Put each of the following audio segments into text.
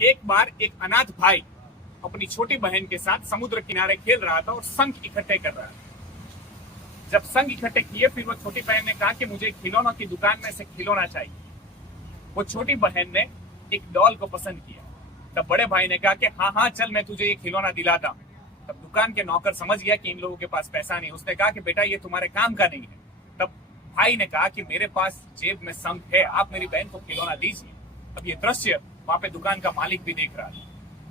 एक बार एक अनाथ भाई अपनी छोटी बहन के साथ समुद्र किनारे खेल रहा था और शंख इकट्ठे कर रहा था। जब शंख इकट्ठे किए, फिर वो छोटी बहन ने कहा कि मुझे खिलौनों की दुकान में से खिलौना चाहिए। वो छोटी बहन ने एक डॉल को पसंद किया। तब बड़े भाई ने कहा कि हाँ हाँ चल, मैं तुझे ये खिलौना दिलाता हूँ। तब दुकान के नौकर समझ गया कि इन लोगों के पास पैसा नहीं। उसने कहा कि बेटा ये तुम्हारे काम का नहीं है। तब भाई ने कहा कि मेरे पास जेब में शंख है, आप मेरी बहन को खिलौना दीजिए। अब ये दृश्य वहां पे दुकान का मालिक भी देख रहा था।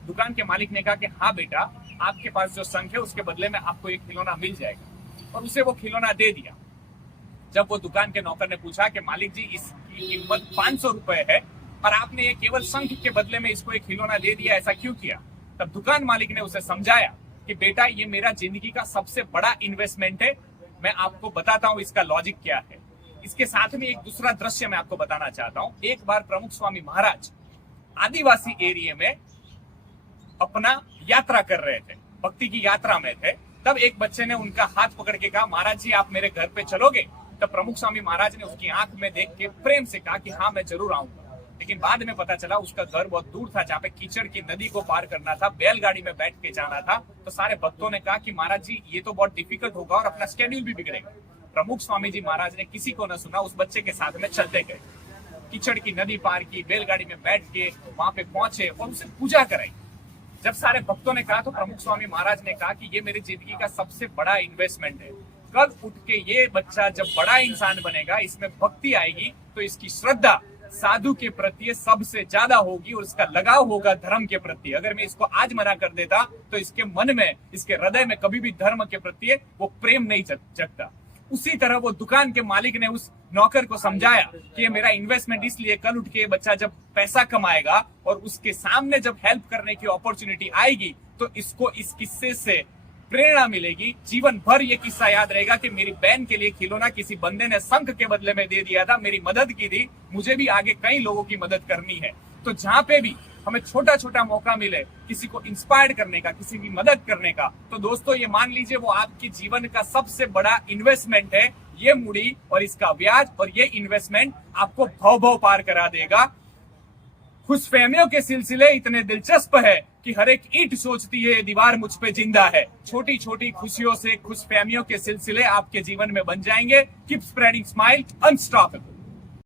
दुकान के मालिक ने कहा कि हाँ बेटा, आपके पास जो शंख है उसके बदले में आपको एक खिलौना मिल जाएगा, और उसे वो खिलौना दे दिया। जब वो दुकान के नौकर ने पूछा कि मालिक जी, इसकी कीमत 500 रुपए है और आपने ये केवल शंख के बदले में इसको एक खिलौना दे दिया, ऐसा क्यों किया? तब दुकान मालिक ने उसे समझाया कि बेटा, ये मेरा जिंदगी का सबसे बड़ा इन्वेस्टमेंट है। मैं आपको बताता हूँ इसका लॉजिक क्या है। इसके साथ में एक दूसरा दृश्य मैं आपको बताना चाहता हूँ। एक बार प्रमुख स्वामी महाराज आदिवासी एरिया में अपना यात्रा कर रहे थे, भक्ति की यात्रा में थे। तब एक बच्चे ने उनका हाथ पकड़ के कहा, महाराज जी आप मेरे घर पे चलोगे? तब प्रमुख स्वामी महाराज ने उसकी आंख में देख के प्रेम से कहा कि हाँ मैं जरूर आऊंगा। लेकिन बाद में पता चला उसका घर बहुत दूर था, जहाँ पे कीचड़ की नदी को पार करना था, बैलगाड़ी में बैठ के जाना था। तो सारे भक्तों ने कहा कि महाराज जी ये तो बहुत डिफिकल्ट होगा और अपना स्केड्यूल भी बिगड़ेगा। प्रमुख स्वामी जी महाराज ने किसी को न सुना, उस बच्चे के साथ में चलते गए, कीचड़ की नदी पार की, बैलगाड़ी में बैठ के वहां पे पहुंचे और उसे पूजा कराई। जब सारे भक्तों ने कहा तो प्रमुख स्वामी महाराज ने कहा कि ये मेरी जिंदगी का सबसे बड़ा इन्वेस्टमेंट है। कल उठ के ये बच्चा जब बड़ा इंसान बनेगा, इसमें भक्ति आएगी तो इसकी श्रद्धा साधु के प्रति सबसे ज्यादा होगी और इसका लगाव होगा धर्म के प्रति। अगर मैं इसको आज मना कर देता तो इसके मन में, इसके हृदय में कभी भी धर्म के प्रति वो प्रेम नहीं जगता। उसी तरह वो दुकान के मालिक ने उस नौकर को समझाया कि ये मेरा इन्वेस्टमेंट इसलिए, कल उठ के बच्चा जब पैसा कमाएगा और उसके सामने जब हेल्प करने की अपॉर्चुनिटी आएगी तो इसको इस किस्से से प्रेरणा मिलेगी। जीवन भर ये किस्सा याद रहेगा कि मेरी बहन के लिए खिलौना किसी बंदे ने शंख के बदले में दे दिया था, मेरी मदद की थी, मुझे भी आगे कई लोगों की मदद करनी है। तो जहां पे भी हमें छोटा छोटा मौका मिले किसी को इंस्पायर करने का, किसी की मदद करने का, तो दोस्तों ये मान लीजिए वो आपकी जीवन का सबसे बड़ा इन्वेस्टमेंट है। ये मूड़ी और इसका ब्याज और ये इन्वेस्टमेंट आपको भव भव पार करा देगा। खुशफहमियों के सिलसिले इतने दिलचस्प है कि हर एक ईंट सोचती है ये दीवार मुझ पे जिंदा है। छोटी छोटी खुशियों से खुशफहमियों के सिलसिले आपके जीवन में बन जाएंगे। Keep spreading smile, unstoppable.